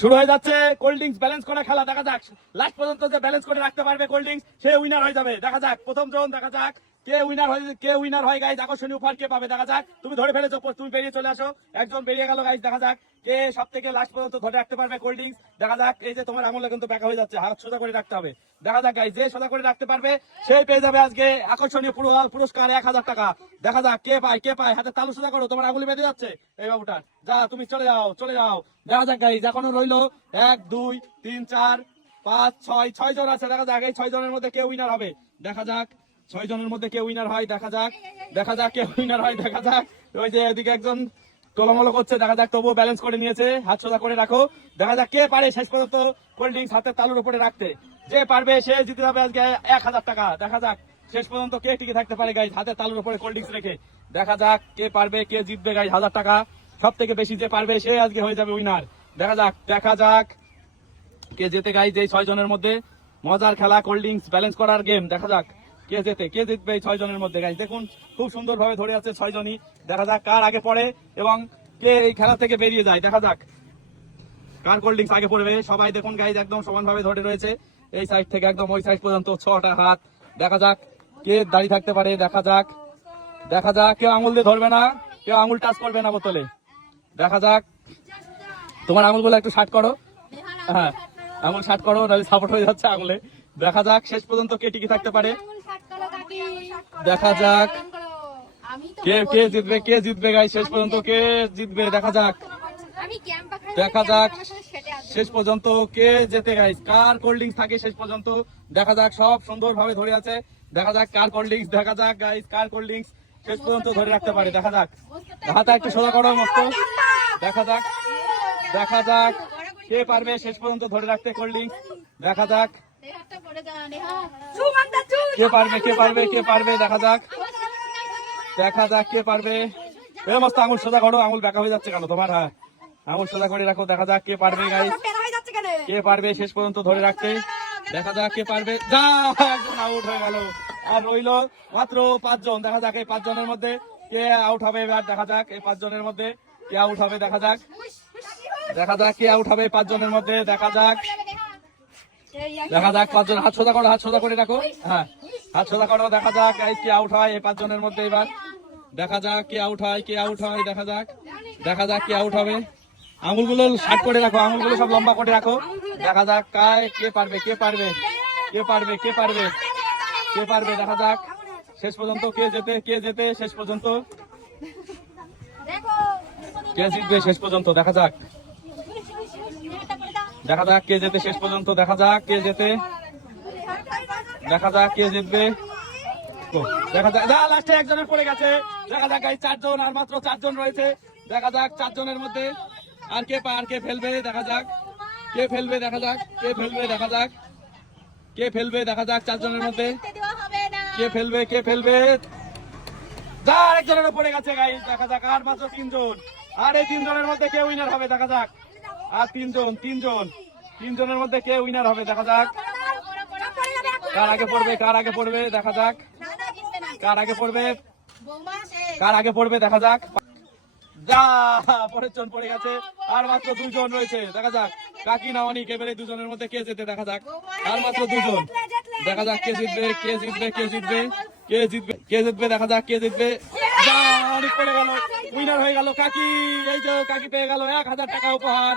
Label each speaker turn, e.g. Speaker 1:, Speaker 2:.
Speaker 1: শুরু হয়ে যাচ্ছে কোল্ড ড্রিঙ্কস ব্যালেন্স করে খেলা, দেখা যাক। লাস্ট পর্যন্ত যে ব্যালেন্স করে রাখতে পারবে কোল্ড ড্রিঙ্কস সে উইনার হয়ে যাবে। দেখা যাক, প্রথম জন দেখা যাক। কে উইনার হয় কে উইনার হয় গাইজ আকর্ষণীয় উপহার কে পাবে? দেখা যাক। তুমি ধরে ফেলেছো তুমি বেরিয়ে চলে আসো। একজন বেরিয়ে গেল গাইজ দেখা যাক কে সব থেকে লাস্ট পর্যন্ত ধরে রাখতে পারবে কোল্ড ড্রিঙ্কস দেখা যাক, এই যে তোমার আঙুলে কিন্তু ব্যাকা হয়ে যাচ্ছে। হাত সোজা করে রাখতে হবে। দেখা যাক গাইজ যে সোজা করে রাখতে পারবে সেই পেয়ে যাবে আজকে আকর্ষণীয় পুরো- পুরস্কার এক হাজার টাকা। দেখা যাক কে পায় কে পায়। হাতে তালু সোজা করো, তোমার আঙুলি বেঁধে যাচ্ছে। এই বাবুটার যা, তুমি চলে যাও চলে যাও। দেখা যাক গাইজ এখনও রইল এক, দুই, তিন, চার, পাঁচ, ছয় ছয় জন আছে। দেখা যাক, এই ছয় জনের মধ্যে কে উইনার হবে। দেখা যাক ছয় জনের মধ্যে কে উইনার হয়, দেখা যাক। দেখা যাক কে উইনার হয়, দেখা যাক। ওই যে এদিকে একজন তোলমলো করছে, দেখা যাক তবুও ব্যালেন্স করে নিয়েছে। হাত সোজা করে রাখো। দেখা যাক কে পারে শেষ পর্যন্ত কোল্ড ড্রিঙ্কস হাতের তালুর উপরে রাখতে। যে পারবে সে জিতে যাবে আজকে এক হাজার টাকা। দেখা যাক শেষ পর্যন্ত কে টিকে থাকতে পারে গাইজ হাতের তালুর উপরে কোল্ড ড্রিঙ্কস রেখে। দেখা যাক কে পারবে, কে জিতবে গাইজ হাজার টাকা। সব থেকে বেশি যে পারবে সে আজকে হয়ে যাবে উইনার দেখা যাক দেখা যাক কে যেতে গাইজ এই ছয় জনের মধ্যে। মজার খেলা কোল্ড ড্রিঙ্কস ব্যালেন্স করার গেম দেখা যাক। কে যেতে, কে জিতবে এই ছয় জনের মধ্যে? গাইজ দেখুন, খুব সুন্দর ভাবে ধরে আছে ছয় জনই। দেখা যাক কার আগে পড়ে এবং কে এই খেলা থেকে বেরিয়ে যায়। দেখা যাক কার কোল্ড ড্রিঙ্কস আগে পড়বে। সবাই দেখুন গাইজ একদম সমানভাবে ধরে রয়েছে। এই সাইড থেকে একদম ওই সাইড পর্যন্ত ছটা হাত। দেখা যাক কে দাঁড়িয়ে থাকতে পারে। দেখা যাক দেখা যাক, কেউ আঙুল দিয়ে ধরবে না। কেউ আঙুল টাচ করবে না বোতলে। দেখা যাক। তোমার আঙুলগুলো একটু শার্ট করো। হ্যাঁ আঙুল শার্ট করো, নাহলে সাপোর্ট হয়ে যাচ্ছে আঙুলে। দেখা যাক, শেষ পর্যন্ত কে টিকে থাকতে পারে। দেখা যাক। কে কে জিতবে কে জিতবে গাই শেষ পর্যন্ত কে জিতবে? দেখা যাক। দেখা যাক। শেষ পর্যন্ত কে যেতে গাই কার কোল্ড ড্রিঙ্কস থাকে শেষ পর্যন্ত? দেখা যাক, সব সুন্দর ভাবে ধরে আছে। দেখা যাক কার কোল্ড ড্রিঙ্কস দেখা যাক গাইস কার কোল্ড ড্রিঙ্কস শেষ পর্যন্ত ধরে রাখতে পারে। দেখা যাক। হাতা একটু সোজা করো, মস্ত। দেখা যাক। দেখা যাক কে পারবে শেষ পর্যন্ত ধরে রাখতে কোল্ড ড্রিঙ্কস দেখা যাক। কে পারবে কে পারবে কে পারবে দেখা যাক। দেখা যাক কে পারবে। এ মস্ত আঙুল সোজা করো আঙুল বেঁকা হয়ে যাচ্ছে কেন তোমার? হ্যাঁ। আঙুল সোজা করে রাখো দেখা যাক কে পারবে গাইস কে পারবে শেষ পর্যন্ত ধরে রাখতে? দেখা যাক কে পারবে। যা একজন আউট হয়ে গেল। আর রইল মাত্র পাঁচজন। দেখা যাক এই পাঁচজনের মধ্যে কে আউট হবে এবার দেখা যাক এই পাঁচজনের মধ্যে কে আউট হবে দেখা যাক। দেখা যাক কে আউট হবে পাঁচজনের মধ্যে দেখা যাক। দেখা যাক, পাঁচজন হাত সোজা করো, হাত সোজা করে রাখো হ্যাঁ হাত সোজা করো, দেখা যাক কে আউট হয়, এই পাঁচজনের মধ্যে এবার। দেখা যাক, কে আউট হয়, কে আউট হয়, দেখা যাক। দেখা যাক কে আউট হবে। আঙুলগুলো শার্ট করে রাখো, আঙুলগুলো সব লম্বা করে রাখো। দেখা যাক কায় কে পারবে কে পারবে কে পারবে কে পারবে কে পারবে, দেখা যাক। শেষ পর্যন্ত কে যেতে কে যেতে শেষ পর্যন্ত। কে জিতবে, শেষ পর্যন্ত, দেখা যাক। দেখা যাক কে যেতে শেষ পর্যন্ত, দেখা যাক কে যেতে। দেখা যাক কে জিতবে। দেখা যাক, যা লাস্টে একজনের পড়ে গেছে। দেখা যাক এই চারজন, আর মাত্র চারজন রয়েছে। দেখা যাক চারজনের মধ্যে আর কে পা, আর কে ফেলবে, দেখা যাক। কে ফেলবে, দেখা যাক, কে ফেলবে, দেখা যাক। কে ফেলবে, দেখা যাক চারজনের মধ্যে। কে ফেলবে কে ফেলবে। যা, আরেকজনের পড়ে গেছে গাই দেখা যাক, আর মাত্র তিনজন। আর এই তিনজনের মধ্যে কে উইনার হবে, দেখা যাক। আর তিনজন তিনজন। তিনজনের মধ্যে কে উইনার হবে, দেখা যাক। কার আগে পড়বে, কার আগে পড়বে, দেখা যাক। কার আগে পড়বে, কার আগে পড়বে, দেখা যাক। যা পড়ে গেছে। আর মাত্র দুজন রয়েছে, দেখা যাক। কাকি না অনেক, এবারে দুজনের মধ্যে কে যেতে দেখা যাক। আর মাত্র দুজন। দেখা যাক কে জিতবে কে জিতবে কে জিতবে কে জিতবে কে জিতবে, দেখা যাক কে জিতবে। যা অনেক পড়ে গেল উইনার হয়ে গেল, কাকি, এই যে কাকি পেয়ে গেল, এক হাজার টাকা উপহার।